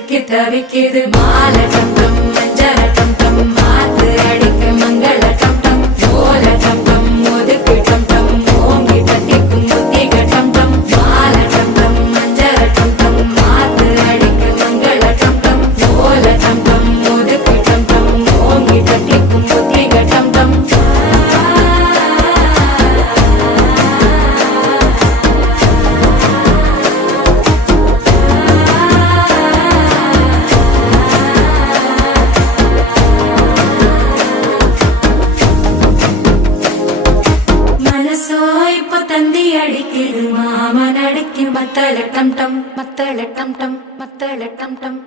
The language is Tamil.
சிக்கி தவிக்கிது மாலை டம் டம் மஞ்சள டம் டம் மாத்து அடிக்க மங்கள டம் டம் ஓல டம் டம் ஒதுக்கு டம் டம் ஓங்கி தட்டிக்கும் புத்திக டம் டம் மாலை டம் டம் மஞ்சள டம் டம் மாத்து அடிக்க மங்கள டம் டம் ஓல டம் டம் ஒதுக்கு டம் டம் ஓங்கி தட்டிக்கும் புத்திக டம் டம் தந்தி அடிக்கிது மாமன் அடிக்கு மத்தள டம் டம் மத்தள டம் டம் மத்தள டம் டம்